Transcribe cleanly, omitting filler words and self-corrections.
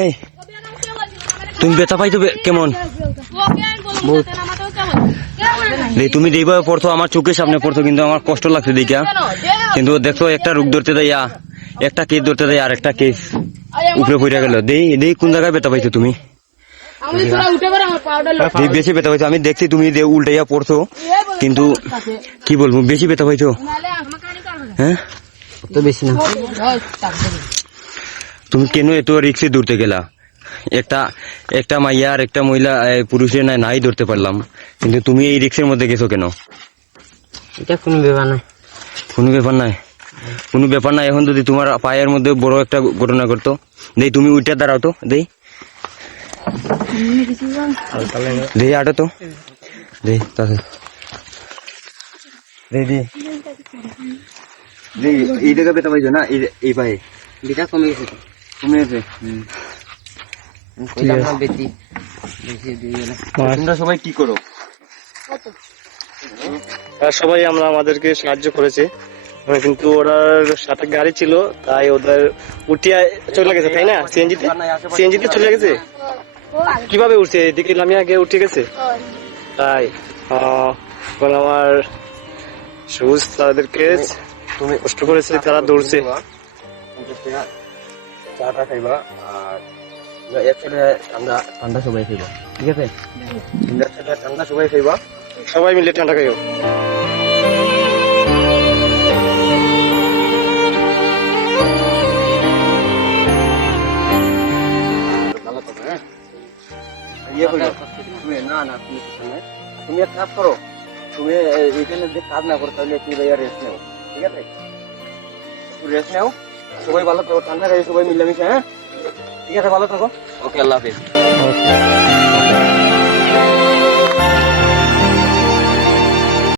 এই তুমি ব্যথা পাইছো কেমন? তুমি দেখবা পড়তো, আমার চোখের সামনে পড়তো, কিন্তু আমার কষ্ট লাগছে দেখা। কিন্তু দেখো একটা রোগ ধরতে দেয়, একটা কেস ধরতে দেয়, আর একটা কেস উপরে পড়ে গেল। দেই কোন জায়গায় ব্যথা পাইছো তুমি? বেশি ব্যথা পাইছো, আমি দেখছি তুমি উল্টাইয়া পড়ছো, কিন্তু কি বলবো, বেশি ব্যথা পাইছো। হ্যাঁ তো বেশি না। তুমি কেন এত রিক্সে দৌড়তে গেলা? একটা মাইয়া আর একটা মহিলা পুরুষের নাই ধরতে পারলাম, কিন্তু তুমি এই রিক্সের মধ্যে গেছো কেন? এটা কোনো ব্যাপার নাই। কোনো ব্যাপার নাই, কোনো ব্যাপার নাই। এখন যদি তোমার পায়ের মধ্যে বড় একটা ঘটনা করতো, তুমি উইটা দাঁড়াও তো, আটো তো, এই জায়গা ব্যথা পাইছো না? এই পায়ে যেটা কমে গেছে। তোমরা সবাই কি করো? সবাই আমরা আমাদেরকে সাহায্য করেছে, কিন্তু ওরার সাথে গাড়ি ছিল, তাই ওদের উঠিয়ে চলে গেছে, তাই না? সিএনজিতে চলে গেছে। কিভাবে উঠছে? এদিকে লামিয়া আগে উঠে গেছে, তাই আমার সবুজ তাদেরকে তুমি কষ্ট করেছে, তারা দৌড়ছে। চাটা খাইবা আর ঠান্ডা সবাই খাইবা, ঠিক আছে? ঠান্ডা সবাই খাইবা, সবাই মিলে ঠান্ডা খাইও। তুমি এক কাজ করো, তুমি এখানে যে কাজ না করো, তাহলে একটু রেস্ট নেও, ঠিক আছে? রেস্ট নেও, সবাই ভালো থাকো, ঠান্ডা খাই, সবাই মিলামিশে। হ্যাঁ ঠিক আছে, ভালো থাকো। ওকে, আল্লাহ হাফিজ।